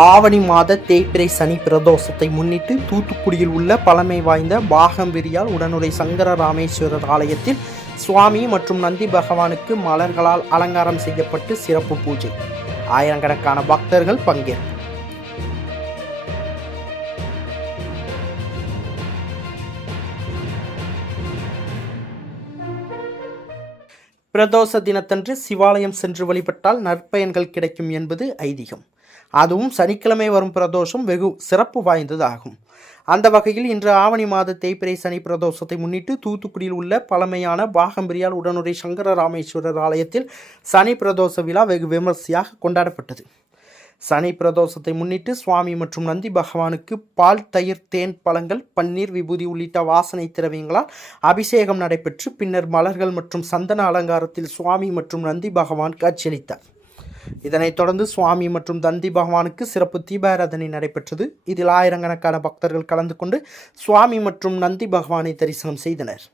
ஆவணி மாத தேய்பிறை சனி பிரதோஷத்தை முன்னிட்டு தூத்துக்குடியில் உள்ள பழமை வாய்ந்த பாகம்பிரியால் உடனுறை சங்கர ராமேஸ்வரர் ஆலயத்தில் சுவாமி மற்றும் நந்தி பகவானுக்கு மலர்களால் அலங்காரம் செய்யப்பட்டு சிறப்பு பூஜை. ஆயிரக்கணக்கான பக்தர்கள் பங்கேற்பு. பிரதோஷ தினத்தன்று சிவாலயம் சென்று வழிபட்டால் நற்பயன்கள் கிடைக்கும் என்பது ஐதீகம். அதுவும் சனிக்கிழமை வரும் பிரதோஷம் வெகு சிறப்பு வாய்ந்தது ஆகும். அந்த வகையில் இன்று ஆவணி மாத தேய்பிறை சனி பிரதோஷத்தை முன்னிட்டு தூத்துக்குடியில் உள்ள பழமையான பாகம்பிரியால் உடனுறை சங்கர ராமேஸ்வரர் ஆலயத்தில் சனி பிரதோஷ விழா வெகு விமர்சையாக கொண்டாடப்பட்டது. சனி பிரதோஷத்தை முன்னிட்டு சுவாமி மற்றும் நந்தி பகவானுக்கு பால், தயிர், தேன், பழங்கள், பன்னீர், விபூதி உள்ளிட்ட வாசனை திரவியங்களால் அபிஷேகம் நடைபெற்று பின்னர் மலர்கள் மற்றும் சந்தன அலங்காரத்தில் சுவாமி மற்றும் நந்தி பகவான் காட்சியளித்தார். இதனைத் தொடர்ந்து சுவாமி மற்றும் நந்தி பகவானுக்கு சிறப்பு தீபாராதனை நடைபெற்றது. இதில் ஆயிரக்கணக்கான பக்தர்கள் கலந்து கொண்டு சுவாமி மற்றும் நந்தி பகவானை தரிசனம் செய்தனர்.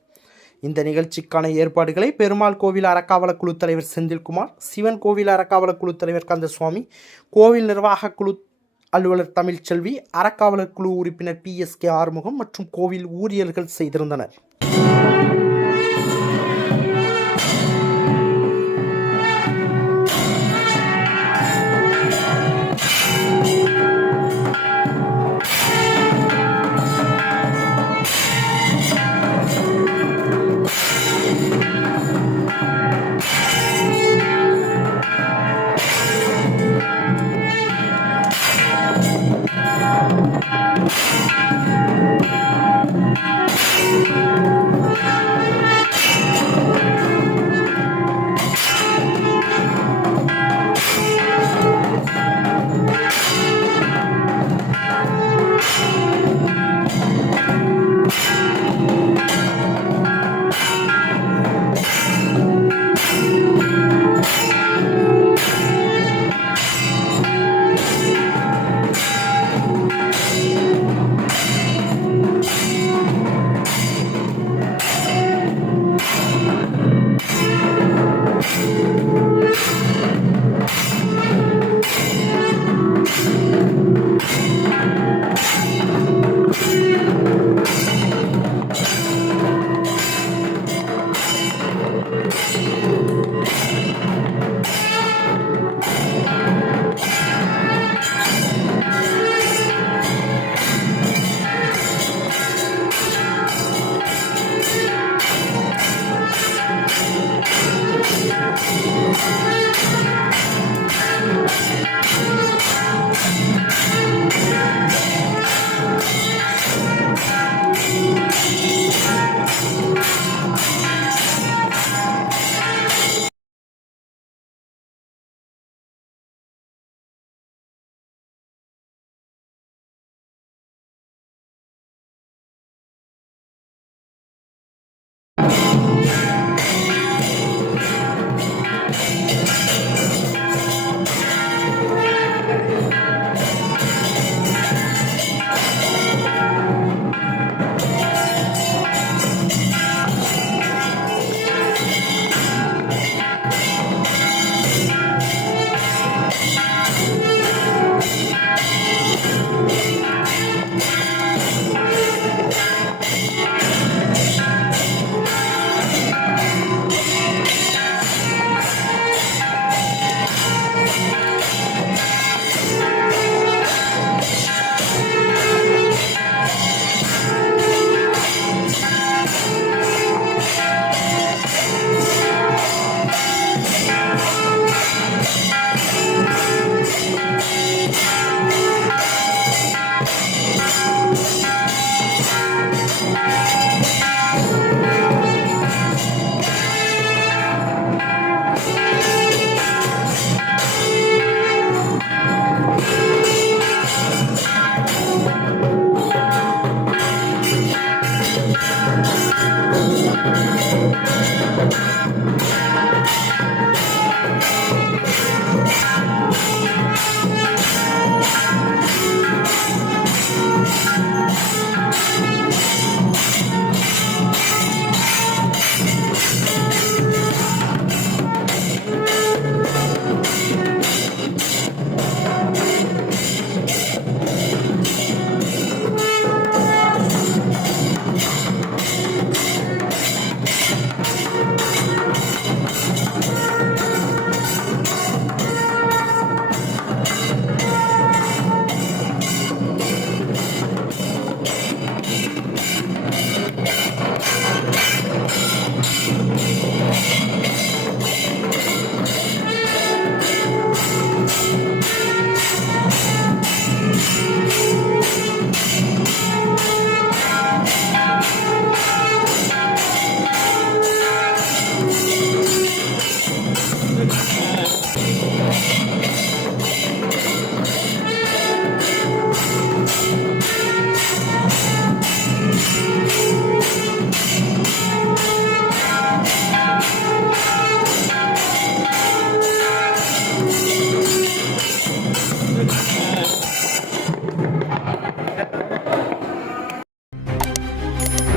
இந்த நிகழ்ச்சிக்கான ஏற்பாடுகளை பெருமாள் கோவில் அறக்காவல குழு தலைவர் செந்தில்குமார், சிவன் கோவில் அறக்காவல குழு தலைவர் கந்தசுவாமி, கோவில் நிர்வாக குழு அலுவலர் தமிழ்ச்செல்வி, அறக்காவலர் குழு உறுப்பினர் PSK ஆறுமுகம் மற்றும் கோவில் ஊழியர்கள் செய்திருந்தனர்.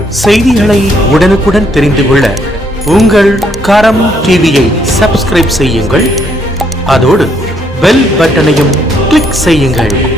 செய்திகளை உடனுக்குடன் தெரிந்து கொள்ள உங்கள் கரம் டிவியை சப்ஸ்கிரைப் செய்யுங்கள். அதோடு பெல் பட்டனையும் கிளிக் செய்யுங்கள்.